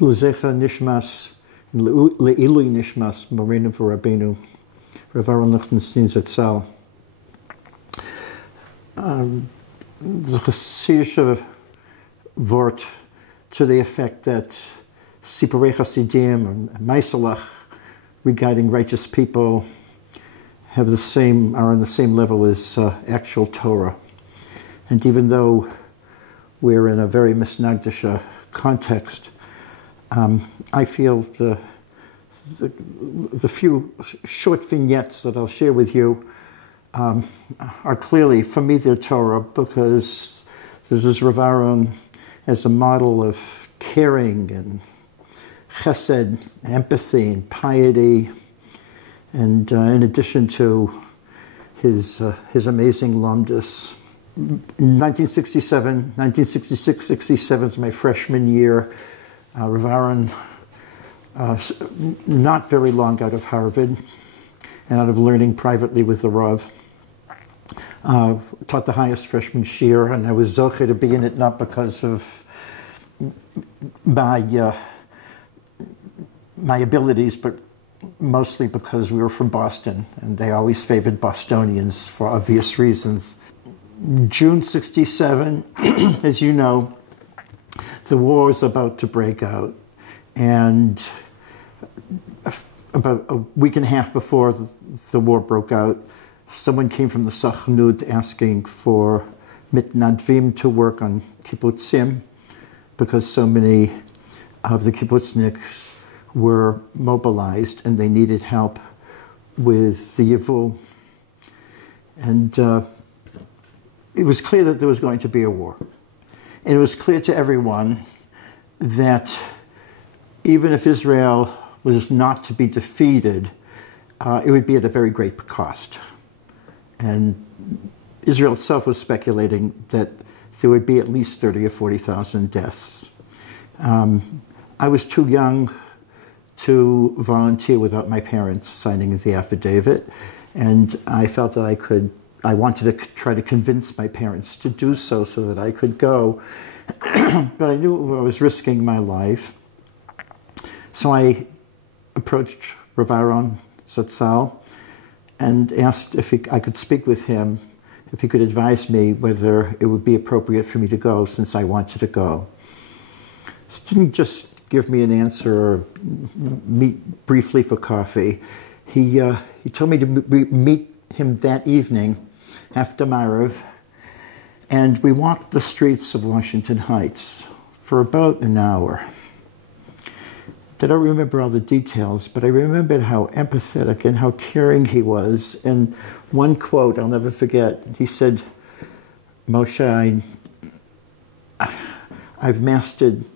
L'zecha nishmas, le'ilui nishmas, Morenu v'Rabbeinu, Rav Aharon Lichtenstein Zatzal. The Chassidish word to the effect that Siparei Chasidim and Maisalach regarding righteous people are on the same level as actual Torah. And even though we're in a very misnagdisha context, I feel the few short vignettes that I'll share with you are clearly, for me, they're Torah, because this is Rav Aharon as a model of caring and chesed, empathy and piety, and in addition to his amazing lamdus. 1966-67 is my freshman year. Rav Aharon, not very long out of Harvard and out of learning privately with the Rav, taught the highest freshman shiur, and I was zoche to be in it not because of my abilities, but mostly because we were from Boston, and they always favored Bostonians for obvious reasons. June 67, as you know, the war was about to break out, and about a week and a half before the war broke out, someone came from the Sachnud asking for mitnadvim to work on kibbutzim, because so many of the kibbutzniks were mobilized and they needed help with the yivul. And it was clear that there was going to be a war. And it was clear to everyone that even if Israel was not to be defeated, it would be at a very great cost. And Israel itself was speculating that there would be at least 30 or 40,000 deaths. I was too young to volunteer without my parents signing the affidavit, and I felt that I wanted to try to convince my parents to do so that I could go. But I knew I was risking my life. So I approached Rav Aharon Zatzal and asked if I could speak with him, if he could advise me whether it would be appropriate for me to go, since I wanted to go. So he didn't just give me an answer or meet briefly for coffee. He told me to meet him that evening after Marav, and we walked the streets of Washington Heights for about an hour. I don't remember all the details, but I remembered how empathetic and how caring he was. And one quote I'll never forget, he said, "Moshe, I've mastered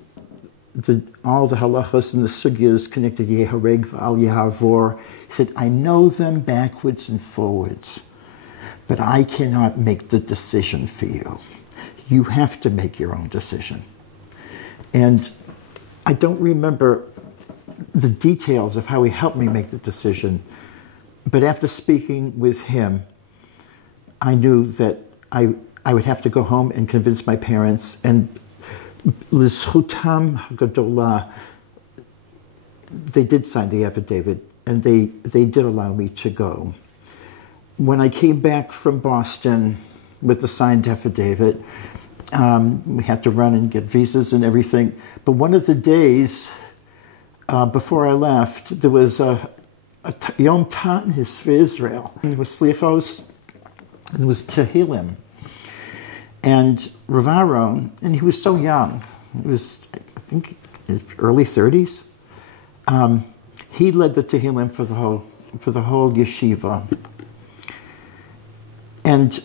all the halachos and the sugyas connected to Yehareg v'al Yehavor." He said, "I know them backwards and forwards, but I cannot make the decision for you. You have to make your own decision." And I don't remember the details of how he helped me make the decision, but after speaking with him, I knew that I would have to go home and convince my parents, and l'zchutam hagadola, they did sign the affidavit, and they did allow me to go. When I came back from Boston with the signed affidavit, we had to run and get visas and everything, but one of the days before I left, there was a Yom Tanis for Israel. There was Slichos, and there was Tehillim. And Rav Aharon, and he was so young, he was, I think, in his early 30s, he led the Tehillim for the whole yeshiva. And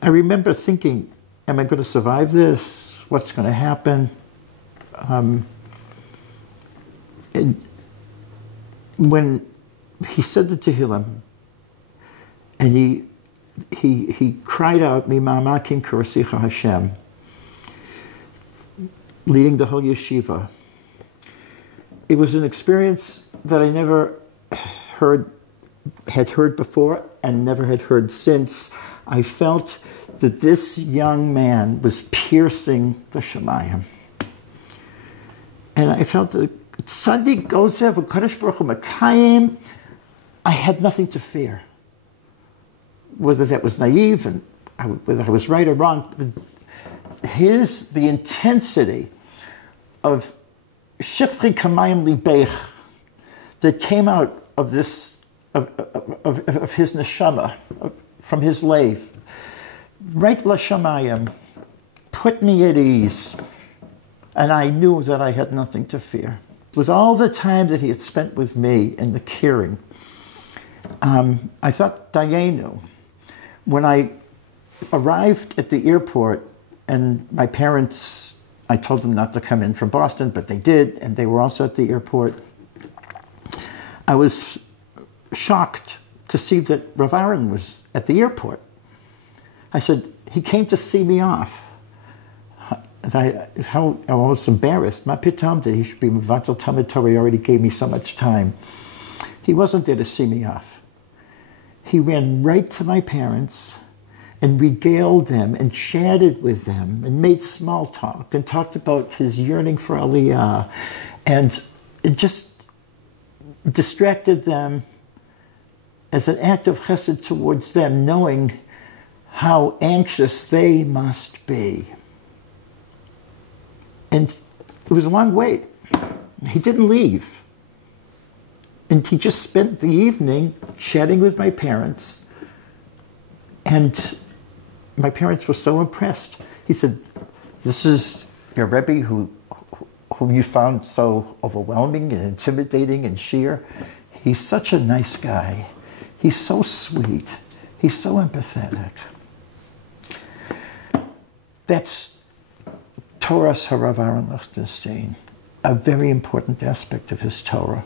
I remember thinking, am I going to survive this? What's going to happen? And when he said the Tehillim, and he cried out, "Mima'amakim karasicha Hashem," leading the whole yeshiva. It was an experience that I never had heard before and never had heard since. I felt that this young man was piercing the Shemayim. And I felt that Tzaddik Gozev Kadosh Baruch Hu Makayim, I had nothing to fear. Whether that was naive and whether I was right or wrong, the intensity of Shifri Kamayim Libeich that came out of this, of his neshama, from his lave, right l'shamayim, put me at ease, and I knew that I had nothing to fear. With all the time that he had spent with me in the caring, I thought, Dayenu, when I arrived at the airport, and my parents, I told them not to come in from Boston, but they did, and they were also at the airport. I was shocked to see that Rav Aharon was at the airport. I said, he came to see me off. And I was embarrassed. Ma pitam that he should be mevatel Talmud Torah. He already gave me so much time. He wasn't there to see me off. He ran right to my parents and regaled them and chatted with them and made small talk and talked about his yearning for aliya, and it just distracted them as an act of chesed towards them, knowing how anxious they must be. And it was a long wait. He didn't leave. And he just spent the evening chatting with my parents. And my parents were so impressed. He said, this is your Rebbe whom you found so overwhelming and intimidating and sheer. He's such a nice guy. He's so sweet. He's so empathetic. That's Torah's Harav Aaron Lichtenstein, a very important aspect of his Torah.